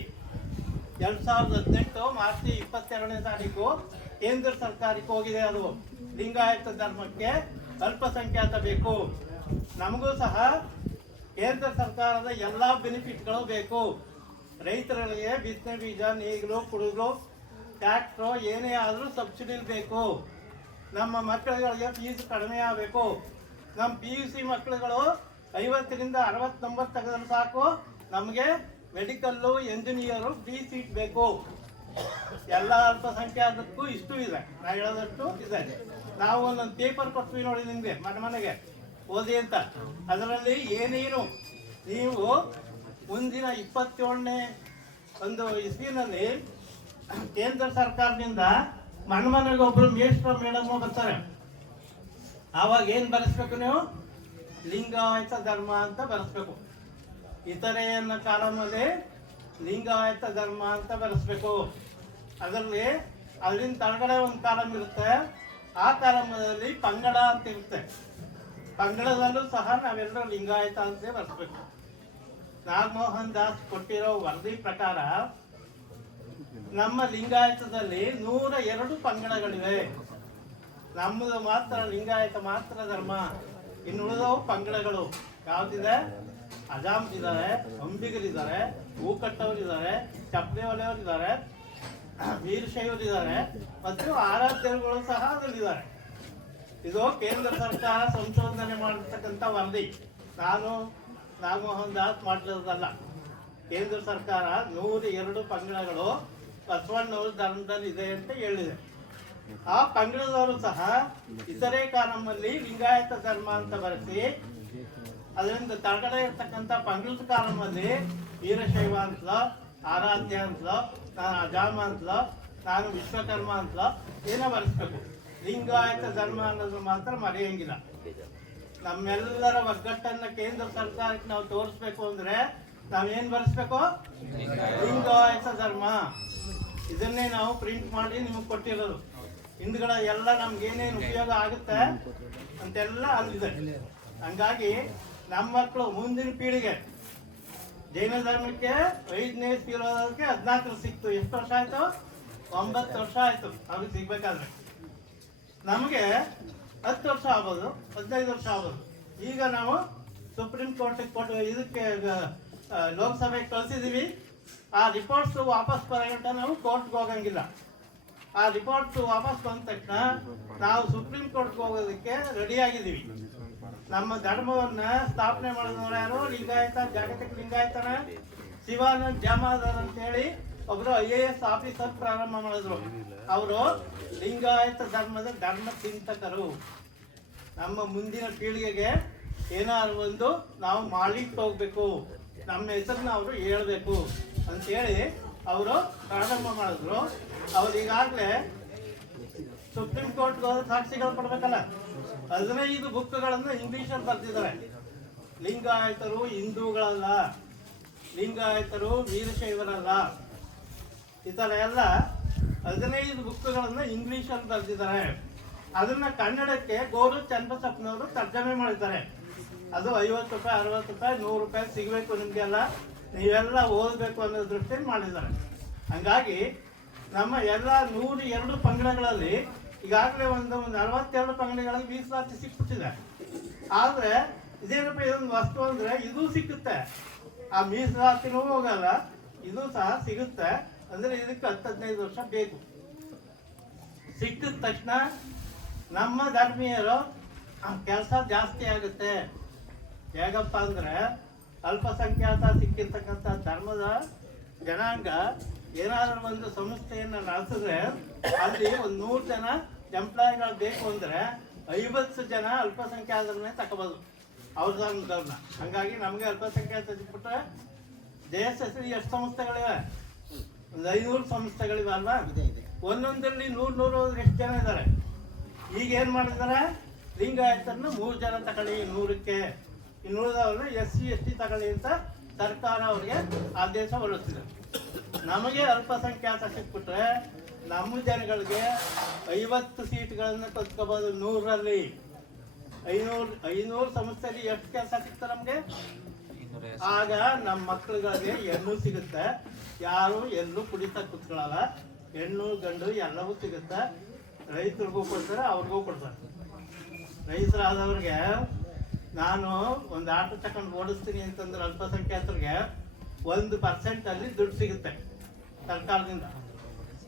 2018 ಮಾರ್ಚ್ 22ನೇ ತಾರೀಕು ಕೇಂದ್ರ ಸರ್ಕಾರಕ್ಕೆ ಹೋಗಿದೆ. ಅದು ಲಿಂಗಾಯತ ಧರ್ಮಕ್ಕೆ ಅಲ್ಪಸಂಖ್ಯಾತ ಬೇಕು. ನಮಗೂ ಸಹ ಕೇಂದ್ರ ಸರ್ಕಾರದ ಎಲ್ಲ ಬೆನಿಫಿಟ್ಗಳು ಬೇಕು. ರೈತರಿಗೆ ಬಿತ್ತನೆ ಬೀಜ, ನೇಗಿಲು, ಕುಡುಗು, ಟ್ರ್ಯಾಕ್ಟ್ರು ಏನೇ ಆದರೂ ಸಬ್ಸಿಡಿ ಬೇಕು. ನಮ್ಮ ಮಕ್ಕಳುಗಳಿಗೆ ಫೀಸ್ ಕಡಿಮೆ ಆಗಬೇಕು. ನಮ್ಮ PUC ಮಕ್ಕಳುಗಳು 50ರಿಂದ 60 ತೆಗೆದ್ರೆ ಸಾಕು, ನಮಗೆ ಮೆಡಿಕಲ್ಲು, ಎಂಜಿನಿಯರು ಫ್ರೀ ಸೀಟ್ ಬೇಕು. ಎಲ್ಲ ಅಲ್ಪಸಂಖ್ಯಾತಕ್ಕೂ ಇಷ್ಟು ಇದೆ, ನಾ ಹೇಳೋದಷ್ಟು ಇದೆ. ನಾವು ಒಂದೊಂದು ಪೇಪರ್ ಕೊಟ್ವಿ ನೋಡಿ ನಿಮಗೆ ಮನೆಗೆ ಓದಿ ಅಂತ. ಅದರಲ್ಲಿ ಏನೇನು ನೀವು ಮುಂದಿನ 27ನೇ ಒಂದು ಇಸ್ವಿನಲ್ಲಿ ಕೇಂದ್ರ ಸರ್ಕಾರದಿಂದ ಮನೆಗೆ ಒಬ್ರು ಮೇಷ್ಟ್ರ ಮೇಡಮ್ ಬರ್ತಾರೆ. ಆವಾಗ ಏನ್ ಬರೆಸ್ಬೇಕು ನೀವು? ಲಿಂಗಾಯತ ಧರ್ಮ ಅಂತ ಬರೆಸ್ಬೇಕು. ಇತರೆ ಅನ್ನೋ ಕಾಲಮಲ್ಲಿ ಲಿಂಗಾಯತ ಧರ್ಮ ಅಂತ ಬರೆಸ್ಬೇಕು. ಅದರಲ್ಲಿ ಅಲ್ಲಿಂದ ತಳಗಡೆ ಒಂದು ಕಾಲಮ್ ಇರುತ್ತೆ, ಆ ಕಾಲಮಲ್ಲಿ ಪಂಗಡ ಅಂತ ಇರುತ್ತೆ. ಪಂಗಡದಲ್ಲೂ ಸಹ ನಾವೆಲ್ಲರೂ ಲಿಂಗಾಯತ ಅಂತ ಬರೆಸ್ಬೇಕು. ನಾಗಮೋಹನ್ ದಾಸ್ ಕೊಟ್ಟಿರೋ ವರದಿ ಪ್ರಕಾರ ನಮ್ಮ ಲಿಂಗಾಯತದಲ್ಲಿ 102 ಪಂಗಡಗಳಿವೆ. ನಮ್ಮದು ಮಾತ್ರ ಲಿಂಗಾಯತ ಮಾತ್ರ ಧರ್ಮ. ಇನ್ನು ಉಳಿದವು ಪಂಗಡಗಳು ಯಾವ್ದಿದೆ? ಅಜಾಮ್ಸ್ ಇದ್ದಾರೆ, ಅಂಬಿಗರಿದ್ದಾರೆ, ಹೂಕಟ್ಟವರಿದ್ದಾರೆ, ಚಪ್ಪಲಿ ಹೊಲೆಯವರಿದ್ದಾರೆ, ವೀರಶೈವರಿದ್ದಾರೆ ಮತ್ತು ಆರಾಧ್ಯರುಗಳು ಸಹ ಅದರಲ್ಲಿದ್ದಾರೆ. ಇದು ಕೇಂದ್ರ ಸರ್ಕಾರ ಸಂಶೋಧನೆ ಮಾಡಿರ್ತಕ್ಕಂಥ ವರದಿ. ನಾನು ನಾಗಮೋಹನ್ ದಾಸ್ ಮಾಡಿರೋದಲ್ಲ. ಕೇಂದ್ರ ಸರ್ಕಾರ 102 ಪಂಗಡಗಳು ಬಸವಣ್ಣವ್ರ ಧರ್ಮದಲ್ಲಿ ಇದೆ ಅಂತ ಹೇಳಿದೆ. ಆ ಪಂಗಡದವರು ಸಹ ಇತರೆ ಕಾಲಮಲ್ಲಿ ಲಿಂಗಾಯತ ಧರ್ಮ ಅಂತ ಬರೆಸಿ, ಅದರಿಂದ ತಳಗಡೆ ಇರ್ತಕ್ಕಂಥ ಪಂಗಡದ ಕಾಲಮಲ್ಲಿ ವೀರಶೈವ ಅಂತಲೋ, ಆರಾಧ್ಯ ಅಂತಲೋ, ನಾನು ಅಜಾಮ ಅಂತಲೋ, ನಾನು ವಿಶ್ವಕರ್ಮ ಅಂತಲೋ ಏನೋ ಬರೆಸ್ಬೇಕು. ಲಿಂಗಾಯತ ಧರ್ಮ ಅನ್ನೋದು ಮಾತ್ರ ಮರೆಯಂಗಿಲ್ಲ. ನಮ್ಮೆಲ್ಲರ ಒಗ್ಗಟ್ಟನ್ನ ಕೇಂದ್ರ ಸರ್ಕಾರಕ್ಕೆ ನಾವು ತೋರಿಸ್ಬೇಕು ಅಂದ್ರೆ ನಾವೇನ್ ಬರೆಸ್ಬೇಕು? ಲಿಂಗಾಯತ ಧರ್ಮ. ಇದನ್ನೇ ನಾವು ಪ್ರಿಂಟ್ ಮಾಡಿ ನಿಮಗೆ ಕೊಟ್ಟಿರೋದು. ಹಿಂದ್ಗಡೆ ಎಲ್ಲ ನಮ್ಗೆ ಏನೇನು ಉಪಯೋಗ ಆಗುತ್ತೆ ಅಂತೆಲ್ಲ ಅಲ್ಲಿದೆ. ಹಂಗಾಗಿ ನಮ್ಮ ಮಕ್ಕಳು ಮುಂದಿನ ಪೀಳಿಗೆ ಜೈನ ಧರ್ಮಕ್ಕೆ 5ನೇ ಇರೋದಕ್ಕೆ 14 ಸಿಕ್ತು. ಎಷ್ಟು ವರ್ಷ ಆಯ್ತು? 9 ವರ್ಷ ಆಯ್ತು ಅವ್ರಿಗೆ ಸಿಗ್ಬೇಕಾದ್ರೆ. ನಮಗೆ 10 ವರ್ಷ ಆಗ್ಬೋದು, 15 ವರ್ಷ ಆಗ್ಬೋದು. ಈಗ ನಾವು ಸುಪ್ರೀಂ ಕೋರ್ಟಿಗೆ ಕೊಟ್ಟು ಇದಕ್ಕೆ ಲೋಕಸಭೆಗೆ ಕಳಿಸಿದೀವಿ. ಆ ರಿಪೋರ್ಟ್ಸ್ ವಾಪಸ್ ಬರೋಗಂಟ ನಾವು ಕೋರ್ಟ್ಗೆ ಹೋಗಂಗಿಲ್ಲ. ಆ ರಿಪೋರ್ಟ್ಸ್ ವಾಪಸ್ ಬಂದ ತಕ್ಷಣ ನಾವು ಸುಪ್ರೀಂ ಕೋರ್ಟ್ಗೆ ಹೋಗೋದಕ್ಕೆ ರೆಡಿ ಆಗಿದ್ದೀವಿ. ನಮ್ಮ ಧರ್ಮವನ್ನ ಸ್ಥಾಪನೆ ಮಾಡಿದವರು ಯಾರು? ಲಿಂಗಾಯತ, ಜಾಗತಿಕ ಲಿಂಗಾಯತನ ಶಿವಾನಂದ್ ಜಾಮದಾರ್ ಅಂತ ಹೇಳಿ ಒಬ್ರು IAS ಆಫೀಸರ್ ಪ್ರಾರಂಭ ಮಾಡಿದ್ರು. ಅವರು ಲಿಂಗಾಯತ ಧರ್ಮದ ಧರ್ಮ ಚಿಂತಕರು. ನಮ್ಮ ಮುಂದಿನ ಪೀಳಿಗೆಗೆ ಏನಾದ್ರು ಒಂದು ನಾವು ಮಾಡ್ಲಿಕ್ಕೆ ಹೋಗ್ಬೇಕು, ನಮ್ಮ ಹೆಸರನ್ನ ಅವರು ಹೇಳ್ಬೇಕು ಅಂತೇಳಿ ಅವರು ಪ್ರಾರಂಭ ಮಾಡಿದ್ರು. ಅವ್ರು ಈಗಾಗಲೇ ಸುಪ್ರೀಂ ಕೋರ್ಟ್ ಸಾಕ್ಷಿಗಳು ಕೊಡ್ಬೇಕಲ್ಲ, 15 ಬುಕ್ಗಳನ್ನು ಇಂಗ್ಲಿಷಲ್ಲಿ ಬರ್ತಿದ್ದಾರೆ. ಲಿಂಗಾಯತರು ಹಿಂದೂಗಳಲ್ಲ, ಲಿಂಗಾಯತರು ವೀರಶೈವರಲ್ಲ, ಈ ಥರ ಎಲ್ಲ 15 ಬುಕ್ಗಳನ್ನು ಇಂಗ್ಲಿಷಲ್ಲಿ ಬರೆದಿದ್ದಾರೆ. ಅದನ್ನ ಕನ್ನಡಕ್ಕೆ ಗೋರು ಚನ್ನಬಸಪ್ಪನವರು ತರ್ಜಮೆ ಮಾಡಿದ್ದಾರೆ. ಅದು 50 ರೂಪಾಯಿ, 60 ರೂಪಾಯಿ, 100 ರೂಪಾಯಿ ಸಿಗಬೇಕು ನಿಮಗೆಲ್ಲ, ನೀವೆಲ್ಲ ಓದಬೇಕು ಅನ್ನೋ ದೃಷ್ಟಿಯಲ್ಲಿ ಮಾಡಿದ್ದಾರೆ. ಹಂಗಾಗಿ ನಮ್ಮ ಎಲ್ಲ 102 ಪಂಗಡಗಳಲ್ಲಿ ಈಗಾಗಲೇ ಒಂದು 42 ಪಂಗಡಗಳಲ್ಲಿ ಮೀಸಲಾತಿ ಸಿಕ್ಬಿಟ್ಟಿದೆ. ಆದರೆ ಇದೇನಪ್ಪ ಇದೊಂದು ವಸ್ತು ಅಂದರೆ ಇದು ಸಿಕ್ಕುತ್ತೆ, ಆ ಮೀಸಲಾತಿನೂ ಹೋಗಲ್ಲ, ಇದು ಸಹ ಸಿಗುತ್ತೆ. ಅಂದರೆ ಇದಕ್ಕೆ 10-15 ವರ್ಷ ಬೇಕು. ಸಿಕ್ಕಿದ ತಕ್ಷಣ ನಮ್ಮ ಧರ್ಮೀಯರು ಕೆಲಸ ಜಾಸ್ತಿ ಆಗುತ್ತೆ. ಹೇಗಪ್ಪ ಅಂದರೆ ಅಲ್ಪಸಂಖ್ಯಾತ ಸಿಕ್ಕಿರ್ತಕ್ಕಂಥ ಧರ್ಮದ ಜನಾಂಗ ಏನಾದರೂ ಒಂದು ಸಂಸ್ಥೆಯನ್ನು ನಡೆಸಿದ್ರೆ ಅಲ್ಲಿ ಒಂದು 100 ಜನ ಎಂಪ್ಲಾಯಿಗಳು ಬೇಕು ಅಂದರೆ 50 ಜನ ಅಲ್ಪಸಂಖ್ಯಾತರನ್ನೇ ತಗೋಬೋದು ಅವ್ರ ಧರ್ಮದವ್ರನ್ನ. ಹಂಗಾಗಿ ನಮಗೆ ಅಲ್ಪಸಂಖ್ಯಾತ ಸಿಕ್ಬಿಟ್ರೆ ದೇಶದಲ್ಲಿ ಎಷ್ಟು ಸಂಸ್ಥೆಗಳಿವೆ? ಒಂದು 500 ಸಂಸ್ಥೆಗಳಿವೆ ಅಲ್ವಾ? ಒಂದೊಂದರಲ್ಲಿ 100 ಎಷ್ಟು ಜನ ಇದ್ದಾರೆ. ಈಗ ಏನು ಮಾಡಿದ್ದಾರೆ, ಲಿಂಗಾಯತರನ್ನ 3 ಜನ ತಗೊಳ್ಳಿ 100ಕ್ಕೆ, ಇನ್ನುಳಿದವ್ರನ್ನ SC ST ತಗೊಳ್ಳಿ ಅಂತ ಸರ್ಕಾರ ಅವ್ರಿಗೆ ಆದೇಶ ಹೊರಡಿಸಿದೆ. ನಮಗೆ ಅಲ್ಪಸಂಖ್ಯಾತ ಸಿಕ್ಬಿಟ್ರೆ ನಮ್ಮ ಜನಗಳಿಗೆ 50 ಸೀಟ್ಗಳನ್ನು ಕತ್ಕೋಬೋದು 100ರಲ್ಲಿ. 500 ಸಂಸ್ಥೆಯಲ್ಲಿ ಎಷ್ಟು ಕೆಲಸ ಸಿಗ್ತದೆ ನಮಗೆ? ಆಗ ನಮ್ಮ ಮಕ್ಕಳುಗಳಿಗೆ ಹೆಣ್ಣು ಸಿಗುತ್ತೆ, ಯಾರು ಎಲ್ಲೂ ಕುಡಿತಾ ಕುತ್ಕೊಳ್ಳಲ್ಲ, ಹೆಣ್ಣು ಗಂಡು ಎಲ್ಲವೂ ಸಿಗುತ್ತೆ. ರೈತರಿಗೂ ಕೊಡ್ತಾರೆ, ಅವ್ರಿಗೂ ಕೊಡ್ತಾರೆ. ರೈತರಾದವ್ರಿಗೆ ನಾನು ಒಂದು ಆಟೋ ತಗೊಂಡು ಓಡಿಸ್ತೀನಿ ಅಂತಂದ್ರೆ ಅಲ್ಪಸಂಖ್ಯಾತರಿಗೆ 1% ಅಲ್ಲಿ ದುಡ್ಡು ಸಿಗುತ್ತೆ ಸರ್ಕಾರದಿಂದ.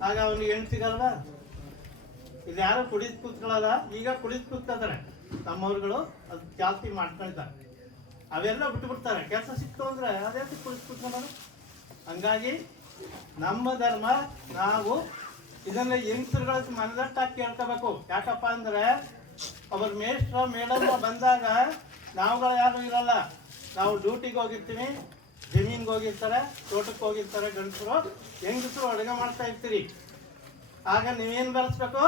ಆಗ ಅವನಿಗೆ ಹೆಣ್ಣು ಸಿಗಲ್ವ? ಇಲ್ಲಿ ಯಾರು ಕುಡಿದು ಕೂತ್ಕೊಳ್ಳಲ್ಲ, ಈಗ ಕುಡಿದು ಕೂತ್ಕೊತಾರೆ ನಮ್ಮವ್ರುಗಳು, ಅದು ಜಾಸ್ತಿ ಮಾಡ್ಕೊಳ್ತಾರೆ. ಅವೆಲ್ಲ ಬಿಟ್ಬಿಡ್ತಾರೆ. ಕೆಲಸ ಸಿಕ್ತು ಅಂದರೆ ಅದೇ ಕುಡಿದು ಕೂತ್ಕೊಳ್ಳೋದು. ಹಂಗಾಗಿ ನಮ್ಮ ಧರ್ಮ ನಾವು ಇದನ್ನ ಹೆಂಗಸರುಗಳ ಮನದಟ್ಟಾಗಿ ಕೇಳ್ಕೋಬೇಕು. ಯಾಕಪ್ಪ ಅಂದರೆ ಅವ್ರ ಮೇಷ್ಟ್ರ ಮೇಡಮ್ಮ ಬಂದಾಗ ನಾವುಗಳು ಯಾರು ಇರಲ್ಲ, ನಾವು ಡ್ಯೂಟಿಗೆ ಹೋಗಿರ್ತೀವಿ, ಜಮೀನ್ಗೆ ಹೋಗಿರ್ತಾರೆ, ತೋಟಕ್ಕೆ ಹೋಗಿರ್ತಾರೆ ಗಂಡಸರು, ಹೆಂಗಸರು ಅಡುಗೆ ಮಾಡ್ತಾ ಇರ್ತೀರಿ. ಆಗ ನೀವೇನು ಬರೆಸ್ಬೇಕು?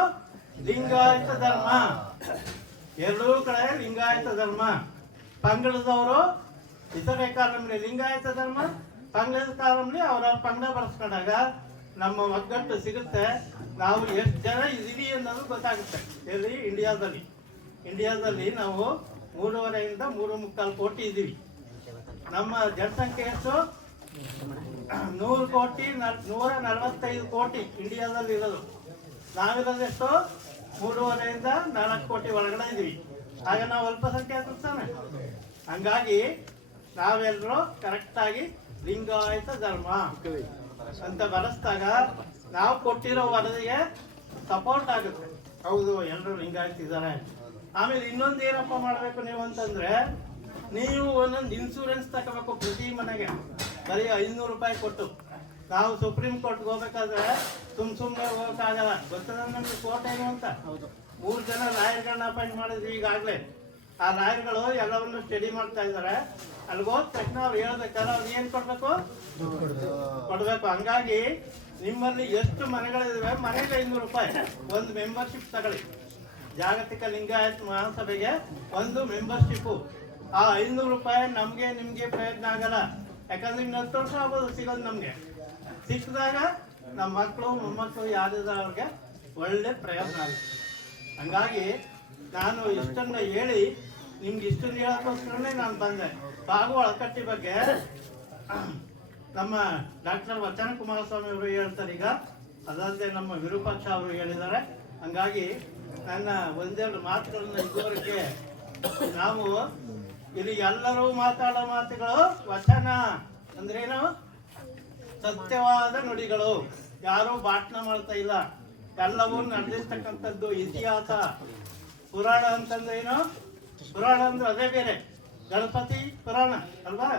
ಲಿಂಗಾಯತ ಧರ್ಮ. ಎರಡೂ ಕಡೆ ಲಿಂಗಾಯತ ಧರ್ಮ. ಪಂಗಡದವರು ಇತರೆ ಕಾಲಂಲಿ ಲಿಂಗಾಯತ ಧರ್ಮ, ಪಂಗಡದ ಕಾಲಂಲಿ ಅವ್ರವ್ರ ಪಂಗಡ ಬರೆಸ್ಕೊಂಡಾಗ ನಮ್ಮ ಒಗ್ಗಟ್ಟು ಸಿಗುತ್ತೆ. ನಾವು ಎಷ್ಟು ಜನ ಇದೀವಿ ಅನ್ನೋದು ಗೊತ್ತಾಗುತ್ತೆ. ಎಲ್ಲಿ? ಇಂಡಿಯಾದಲ್ಲಿ ನಾವು 3.5 3.25 ಕೋಟಿ ಇದ್ದೀವಿ. ನಮ್ಮ ಜನಸಂಖ್ಯೆ ಎಷ್ಟು? 100 ಕೋಟಿ 145 ಕೋಟಿ ಇಂಡಿಯಾದಲ್ಲಿ ಇರೋದು. ನಾವಿರೋದು ಎಷ್ಟು? 3.5 4 ಕೋಟಿ ಒಳಗಡೆ ಇದ್ದೀವಿ. ಆಗ ನಾವು ಅಲ್ಪಸಂಖ್ಯಾತರು ತಾನೆ. ಹಂಗಾಗಿ ನಾವೆಲ್ಲರೂ ಕರೆಕ್ಟಾಗಿ ಲಿಂಗಾಯತ ಧರ್ಮ ಅಂತ ಬರೆಸಿದಾಗ ನಾವು ಕೊಟ್ಟಿರೋ ವರದಿಗೆ ಸಪೋರ್ಟ್ ಆಗುತ್ತೆ. ಹೌದು, ಎಲ್ಲರೂ ಲಿಂಗಾಯತ ಇದ್ದಾರೆ. ಆಮೇಲೆ ಇನ್ನೊಂದು ಏನಪ್ಪ ಮಾಡಬೇಕು ನೀವು ಅಂತಂದ್ರೆ, ನೀವು ಒಂದೊಂದು ಇನ್ಶೂರೆನ್ಸ್ ತಗೋಬೇಕು ಪ್ರತಿ ಮನೆಗೆ. ಬರೀ 500 ರೂಪಾಯಿ ಕೊಟ್ಟು ನಾವು ಸುಪ್ರೀಂ ಕೋರ್ಟ್ಗೆ ಹೋಗ್ಬೇಕಾದ್ರೆ ಸುಮ್ಮನೆ ಹೋಗೋಕ್ಕಾಗಲ್ಲ. ಗೊತ್ತದ ನಮ್ಗೆ ಕೋರ್ಟ್ ಏನು ಅಂತ? 3 ಜನ ಲಾಯರ್ಗಳನ್ನ ಅಪಾಯಿಂಟ್ ಮಾಡಿದ್ವಿ ಈಗಾಗಲೇ. ಆ ಲಾಯರ್ಗಳು ಎಲ್ಲವನ್ನು ಸ್ಟಡಿ ಮಾಡ್ತಾ ಇದ್ದಾರೆ. ಅಲ್ಲಿಗೆ ಹೋದ ತಕ್ಷಣ ಅವ್ರು ಹೇಳ್ಬೇಕಲ್ಲ, ಅವ್ರು ಏನು ಕೊಡ್ಬೇಕು? ಹಂಗಾಗಿ ನಿಮ್ಮಲ್ಲಿ ಎಷ್ಟು ಮನೆಗಳಿವೆ, ಮನೆಗೆ 500 ರೂಪಾಯಿ ಒಂದು ಮೆಂಬರ್ಶಿಪ್ ತಗೊಳ್ಳಿ. ಜಾಗತಿಕ ಲಿಂಗಾಯತ ಮಹಾಸಭೆಗೆ ಒಂದು ಮೆಂಬರ್ಶಿಪ್ಪು. ಆ 500 ರೂಪಾಯಿ ನಮಗೆ ನಿಮಗೆ ಪ್ರಯೋಜನ ಆಗಲ್ಲ. ಯಾಕಂದ್ರೆ ಇನ್ನು 10 ವರ್ಷ ಆಗೋದು ಸಿಗೋದು ನಮಗೆ. ಸಿಕ್ಕಿದಾಗ ನಮ್ಮ ಮಕ್ಕಳು ಮೊಮ್ಮಕ್ಕಳು ಯಾರಿದ್ದಾರೆ ಅವ್ರಿಗೆ ಒಳ್ಳೆ ಪ್ರಯೋಜನ ಆಗುತ್ತೆ. ಹಂಗಾಗಿ ನಾನು ಇಷ್ಟನ್ನ ಹೇಳಿ ನಿಮ್ಗೆ ಇಷ್ಟನ್ನು ಹೇಳೋಕ್ಕೋಸ್ಕರನೇ ನಾನು ಬಂದೆ. ಬಾಗು ಅಳಕಟ್ಟಿ ಬಗ್ಗೆ ನಮ್ಮ ಡಾಕ್ಟರ್ ವಚನ ಕುಮಾರಸ್ವಾಮಿ ಅವರು ಹೇಳ್ತಾರೆ ಈಗ, ಅದಲ್ಲದೆ ನಮ್ಮ ವಿರೂಪಾಕ್ಷ ಅವರು ಹೇಳಿದ್ದಾರೆ. ಹಂಗಾಗಿ ನನ್ನ ಒಂದೆರಡು ಮಾತುಗಳನ್ನ ಇದುವರೆಗೆ ನಾವು ಇಲ್ಲಿ ಎಲ್ಲರೂ ಮಾತಾಡೋ ಮಾತುಗಳು ವಚನ ಅಂದ್ರೇನು? ಸತ್ಯವಾದ ನುಡಿಗಳು. ಯಾರೂ ಭಾಷಣ ಮಾಡ್ತಾ ಇಲ್ಲ, ಎಲ್ಲವೂ ನಡೆದಿರ್ತಕ್ಕಂಥದ್ದು ಇತಿಹಾಸ. ಪುರಾಣ ಅಂತಂದ್ರೆ ಏನು? ಪುರಾಣ ಅಂದ್ರೆ ಅದೇ ಬೇರೆ. ಗಣಪತಿ ಪುರಾಣ ಅಲ್ವಾ?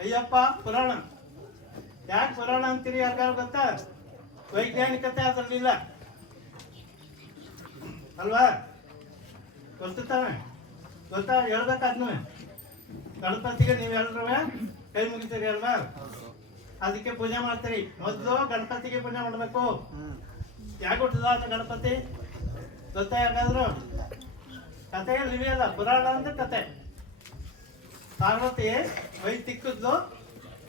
ಅಯ್ಯಪ್ಪ ಪುರಾಣ. ಯಾಕೆ ಪುರಾಣ ಅಂತೀರಿ? ಯಾರಿಗಾರು ಗೊತ್ತಾ? ವೈಜ್ಞಾನಿಕತೆ ಅದರಲ್ಲಿಲ್ಲ ಅಲ್ವಾ? ಗೊತ್ತು ತಾನೆ? ಗೊತ್ತಾ? ಹೇಳ್ಬೇಕಾದ್ನು ಗಣಪತಿಗೆ ನೀವೆಲ್ಲರೂ ಕೈ ಮುಗಿತೀರಿ ಅಲ್ವಾ? ಅದಕ್ಕೆ ಪೂಜೆ ಮಾಡ್ತೀರಿ. ಮೊದಲು ಗಣಪತಿಗೆ ಪೂಜೆ ಮಾಡಬೇಕು. ಯಾಕೆ ಹುಟ್ಟಿದ ಗಣಪತಿ ಗೊತ್ತಾ? ಯಾಕಾದ್ರು ಕಥೆಯಲ್ಲಿ ಇವೆಯಲ್ಲ, ಪುರಾಣ ಅಂದ್ರೆ ಕತೆ. ಪಾರ್ವತಿ ಮೈ ತಿಕ್ಕಿದ್ಲು,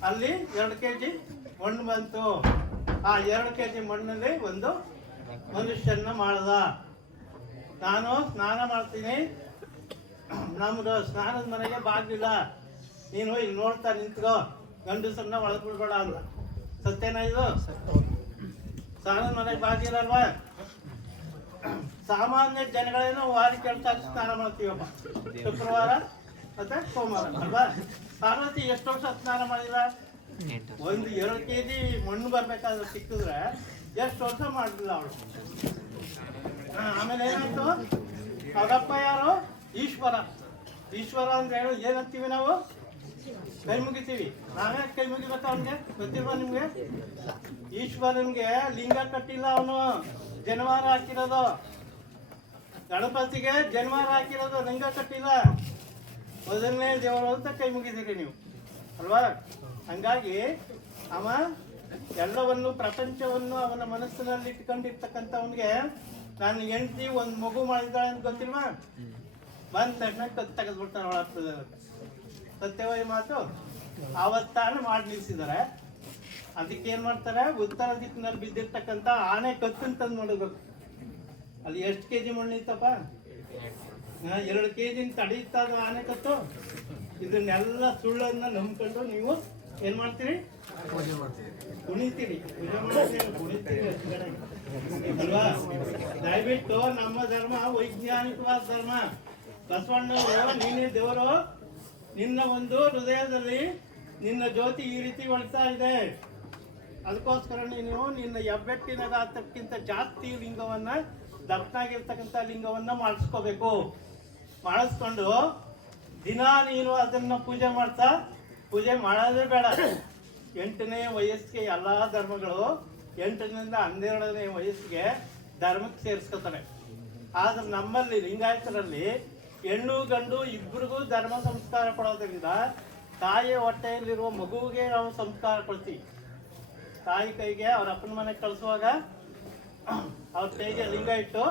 ಅಲ್ಲಿ 2 kg ಮಣ್ಣು ಬಂತು. ಆ 2 kg ಮಣ್ಣಲ್ಲಿ ಒಂದು ಮನುಷ್ಯನ ಮಾಡ್ದ. ನಾನು ಸ್ನಾನ ಮಾಡ್ತೀನಿ, ನಮ್ದು ಸ್ನಾನದ ಮನೆಗೆ ಬಾಗಿಲ್ಲ, ನೀನು ಇಲ್ಲಿ ನೋಡ್ತಾ ನಿಂತ್ಕೋ, ಗಂಡಸರನ್ನ ಒಳಗೆ ಬಿಡ್ಬೇಡ ಅಂದ. ಸತ್ಯನ ಇದು? ಸ್ನಾನದ ಮನೆಗೆ ಬಾಗಿಲ್ಲಲ್ವಾ? ಸಾಮಾನ್ಯ ಜನಗಳೇನೋ ವಾರಿ ಕೇಳ್ತಾ ಸ್ನಾನ ಮಾಡ್ತೀವಪ್ಪ, ಶುಕ್ರವಾರ ಮತ್ತೆ ಸೋಮವಾರ ಅಲ್ವಾ? ಪಾರ್ವತಿ ಎಷ್ಟು ವರ್ಷ ಸ್ನಾನ ಮಾಡಿಲ್ಲ? ಒಂದು 2 kg ಮಣ್ಣು ಬರ್ಬೇಕಾದ್ರೆ ಸಿಕ್ಕಿದ್ರೆ ಎಷ್ಟು ವರ್ಷ ಮಾಡಲಿಲ್ಲ ಅವಳು. ಆಮೇಲೆ ಏನಾಯ್ತು? ಅವರಪ್ಪ ಯಾರು? ಈಶ್ವರ. ಈಶ್ವರ ಅಂದ್ರೆ ಹೇಳು ಏನಂತೀವಿ ನಾವು? ಕೈ ಮುಗಿತೀವಿ. ನಾವೇ ಕೈ ಮುಗಿಬೇಕು ಅವನಿಗೆ? ಗೊತ್ತಿಲ್ವಾ ನಿಮ್ಗೆ? ಈಶ್ವರನ್ಗೆ ಲಿಂಗ ಕಟ್ಟಿಲ್ಲ, ಅವನು ಜನವಾರ ಹಾಕಿರೋದು. ಗಣಪತಿಗೆ ಜನವಾರ ಹಾಕಿರೋದು, ಲಿಂಗ ಕಟ್ಟಿಲ್ಲ. ಮೊದಲನೇ ದೇವರು ಅಂತ ಕೈ ಮುಗಿದಿರಿ ನೀವು ಅಲ್ವಾ? ಹಂಗಾಗಿ ಅವ ಎಲ್ಲವನ್ನು, ಪ್ರಪಂಚವನ್ನು ಅವನ ಮನಸ್ಸಿನಲ್ಲಿ ಇಟ್ಕೊಂಡಿರ್ತಕ್ಕಂಥವನಿಗೆ ನಾನು ಹೆಂಡತಿ ಒಂದು ಮಗು ಮಾಡಿದ್ದಾಳೆ ಅಂತ ಗೊತ್ತಿಲ್ವಾ? ಬಂದ ತಕ್ಷಣ ಕತ್ತು ತೆಗೆದ್ಬಿಡ್ತಾನೆ ಒಳಗ್ತದೆ. ಸತ್ಯವಾದ ಮಾತು. ಆವತ್ತಾನು ಮಾಡಿ ನಿಲ್ಸಿದ್ದಾರೆ. ಅದಕ್ಕೆ ಏನ್ ಮಾಡ್ತಾರೆ? ಉತ್ತರ ದಿಕ್ಕಿನಲ್ಲಿ ಬಿದ್ದಿರ್ತಕ್ಕಂಥ ಆನೆ ಕತ್ತನ್ನು ತಂದು ನೋಡಬೇಕು. ಅಲ್ಲಿ ಎಷ್ಟು kg ಮಣ್ಣಿತ್ತಪ್ಪ? 2 kg ತಡೀತದ ಆನೆ ಕತ್ತು. ಇದನ್ನೆಲ್ಲ ಸುಳ್ಳನ್ನ ನಂಬ್ಕೊಂಡು ನೀವು ಏನ್ ಮಾಡ್ತೀರಿ? ಕುಣಿತೀರಿ. ಪೂಜೆ ಮಾಡ್ತೀರಿ, ಕುಣಿತೀರಿ ಅಲ್ವಾ? ದಯವಿಟ್ಟು ನಮ್ಮ ಧರ್ಮ ವೈಜ್ಞಾನಿಕವಾದ ಧರ್ಮ. ಬಸವಣ್ಣವರು ನೀನೇ ದೇವರು, ನಿನ್ನ ಒಂದು ಹೃದಯದಲ್ಲಿ ನಿನ್ನ ಜ್ಯೋತಿ ಈ ರೀತಿ ಹೊಳ್ತಾ ಇದೆ. ಅದಕ್ಕೋಸ್ಕರ ನೀನು ನಿನ್ನ ಹೆಬ್ಬೆಟ್ಟಿನ ಗಾತ್ರಕ್ಕಿಂತ ಜಾಸ್ತಿ ಲಿಂಗವನ್ನ, ದಪ್ಪನಾಗಿರ್ತಕ್ಕಂಥ ಲಿಂಗವನ್ನ ಮಾಡಿಸ್ಕೋಬೇಕು. ಮಾಡಿಸ್ಕೊಂಡು ದಿನ ನೀನು ಅದನ್ನ ಪೂಜೆ ಮಾಡ್ತಾ, ಪೂಜೆ ಮಾಡೋದೇ ಬೇಡ. 8ನೇ ವಯಸ್ಸಿಗೆ ಎಲ್ಲಾ ಧರ್ಮಗಳು 8ರಿಂದ 12ನೇ ವಯಸ್ಸಿಗೆ ಧರ್ಮಕ್ಕೆ ಸೇರಿಸ್ಕೊತಾರೆ. ಆದ್ರೆ ನಮ್ಮಲ್ಲಿ ಲಿಂಗಾಯತರಲ್ಲಿ ಹೆಣ್ಣು ಗಂಡು ಇಬ್ಬರಿಗೂ ಧರ್ಮ ಸಂಸ್ಕಾರ ಕೊಡೋದ್ರಿಂದ ತಾಯಿಯ ಹೊಟ್ಟೆಯಲ್ಲಿರುವ ಮಗುವಿಗೆ ನಾವು ಸಂಸ್ಕಾರ ಕೊಡ್ತೀವಿ. ತಾಯಿ ಕೈಗೆ ಅವ್ರ ಅಪ್ಪನ ಮನೆಗೆ ಕಳಿಸುವಾಗ ಅವ್ರ ಕೈಗೆ ಲಿಂಗ ಇಟ್ಟು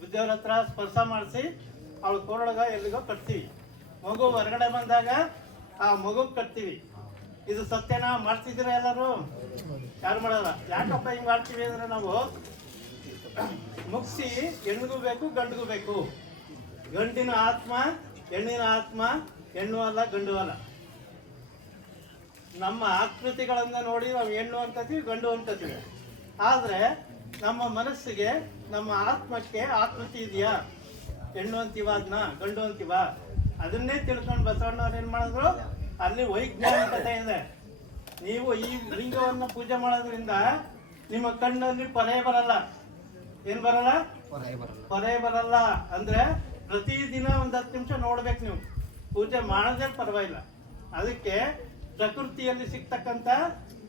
ಬುದ್ಧಿಯವ್ರ ಹತ್ರ ಸ್ಪರ್ಶ ಮಾಡಿಸಿ ಅವಳು ಕೋರೊಳಗ ಎಲ್ಲಿಗೋ ಕಟ್ತೀವಿ. ಮಗು ಹೊರಗಡೆ ಬಂದಾಗ ಆ ಮಗು ಕಟ್ತೀವಿ. ಇದು ಸತ್ಯನ? ಮಾಡ್ತಿದ್ದೀರ ಎಲ್ಲರೂ? ಯಾರು ಮಾಡಲ್ಲ. ಯಾಕಪ್ಪ ಹಿಂಗ್ ಮಾಡ್ತೀವಿ ಅಂದ್ರೆ, ನಾವು ಮುಗಿಸಿ ಹೆಣ್ಣಿಗೂ ಬೇಕು ಗಂಡಿಗೂ ಬೇಕು. ಗಂಡಿನ ಆತ್ಮ ಹೆಣ್ಣಿನ ಆತ್ಮ, ಹೆಣ್ಣು ಅಲ್ಲ ಗಂಡು ಅಲ್ಲ. ನಮ್ಮ ಆಕೃತಿಗಳನ್ನ ನೋಡಿ ನಾವು ಹೆಣ್ಣು ಅನ್ಕೋತೀವಿ, ಗಂಡು ಅನ್ಕೋತೀವಿ. ಆದ್ರೆ ನಮ್ಮ ಮನಸ್ಸಿಗೆ, ನಮ್ಮ ಆತ್ಮಕ್ಕೆ ಆಕೃತಿ ಇದೆಯಾ? ಹೆಣ್ಣು ಅಂತೀವ, ಅದನ್ನ ಗಂಡು ಅಂತೀವ? ಅದನ್ನೇ ತಿಳ್ಕೊಂಡು ಬಸವಣ್ಣವ್ರು ಏನ್ ಮಾಡಿದ್ರು? ಅಲ್ಲಿ ವೈಜ್ಞಾನಿಕತೆ ಇದೆ. ನೀವು ಈ ಲಿಂಗವನ್ನು ಪೂಜೆ ಮಾಡೋದ್ರಿಂದ ನಿಮ್ಮ ಕಣ್ಣಲ್ಲಿ ಪೊರೆ ಬರಲ್ಲ. ಏನ್ ಬರಲ್ಲ? ಪೊರೆ ಬರಲ್ಲ. ಅಂದ್ರೆ ಪ್ರತಿದಿನ 10 ನಿಮಿಷ ನೋಡ್ಬೇಕು ನೀವು. ಪೂಜೆ ಮಾಡೋದೇ ಪರವಾಗಿಲ್ಲ. ಅದಕ್ಕೆ ಪ್ರಕೃತಿಯಲ್ಲಿ ಸಿಗ್ತಕ್ಕಂಥ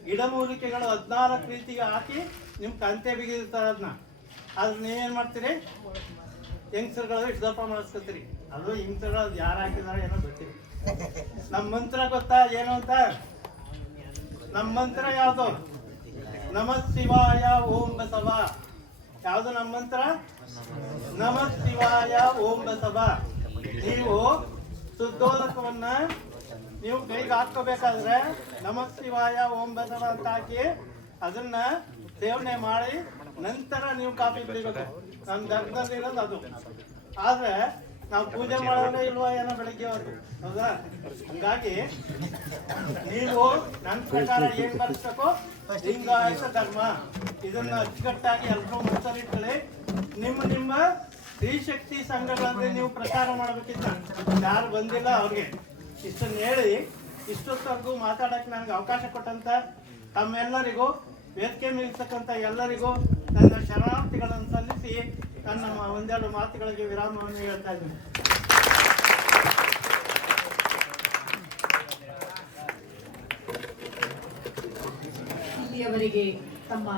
ಗಿಡಮೂಲಿಕೆಗಳು 14 ರೀತಿಗೆ ಹಾಕಿ ನಿಮ್ ಕಂತೆ ಬಿಗಿದಿರ್ತಾರೆ. ಅದನ್ನ ಆದ್ರೆ ನೀವೇನ್ ಮಾಡ್ತೀರಿ? ಹೆಂಗಸರುಗಳು ಇಷ್ಟಪ್ಪ ಮಾಡಿಸ್ಕೊತೀರಿ. ಅದು ಹೆಂಗಸರುಗಳು ಯಾರು ಹಾಕಿದಾರೆ ಏನೋ ಗೊತ್ತಿಲ್ಲ. ನಮ್ಮ ಮಂತ್ರ ಗೊತ್ತಾ ಏನು ಅಂತ? ನಮ್ಮ ಮಂತ್ರ ಯಾವುದು? ನಮಃ ಶಿವಾಯ ಓಂ ಬಸವ. ಯಾವುದು ನಮ್ಮ ಮಂತ್ರ? ನಮಃ ಶಿವಾಯ ಓಂ ಬಸವ. ನೀವು ಶುದ್ಧೋದಕವನ್ನ ನೀವು ಕೈಗೆ ಹಾಕೋಬೇಕಾದ್ರೆ ನಮಃ ಶಿವಾಯ ಓಂ ಬಸವ ಅಂತ ಹಾಕಿ ಅದನ್ನ ಸೇವನೆ ಮಾಡಿ ನಂತರ ನೀವು ಕಾಫಿ ಕುಡಿಬೇಕು. ನಮ್ಮ ಧರ್ಮದಲ್ಲಿ ಇರೋದು ಅದು. ಆದ್ರೆ ನಾವು ಪೂಜೆ ಮಾಡೋದೇ ಇಲ್ವಾ ಏನೋ ಬೆಳಿಗ್ಗೆ ಹೊತ್ತು, ಹೌದಾ? ಹಂಗಾಗಿ ನೀವು ನನ್ನ ಪ್ರಕಾರ ಏನ್ ಬರ್ಸ್ಬೇಕು? ಲಿಂಗಾಯತ ಧರ್ಮ. ಇದನ್ನ ಅಚ್ಚುಕಟ್ಟಾಗಿ ಎಲ್ಲರೂ ಮನಸ್ಸಲ್ಲಿಟ್ಕೊಳ್ಳಿ. ನಿಮ್ಮ ಸ್ತ್ರೀಶಕ್ತಿ ಸಂಘಗಳಲ್ಲಿ ನೀವು ಪ್ರಚಾರ ಮಾಡಬೇಕಿತ್ತ. ಯಾರು ಬಂದಿಲ್ಲ ಅವ್ರಿಗೆ ಇಷ್ಟನ್ನು ಹೇಳಿ ಇಷ್ಟೊತ್ತವರೆಗೂ ಮಾತಾಡಕ್ಕೆ ನನಗೆ ಅವಕಾಶ ಕೊಟ್ಟಂತ ತಮ್ಮೆಲ್ಲರಿಗೂ, ವೇದಿಕೆ ಮೇಲಿರ್ತಕ್ಕಂಥ ಎಲ್ಲರಿಗೂ ನನ್ನ ಶರಣಾರ್ಥಿಗಳನ್ನು ಸಲ್ಲಿಸಿ ನನ್ನ ಒಂದೆರಡು ಮಾತುಗಳಿಗೆ ವಿರಾಮವನ್ನು ಹೇಳ್ತಾ ಇದ್ದೀನಿ. ಇಲ್ಲಿಯವರೆಗೆ ತಮ್ಮ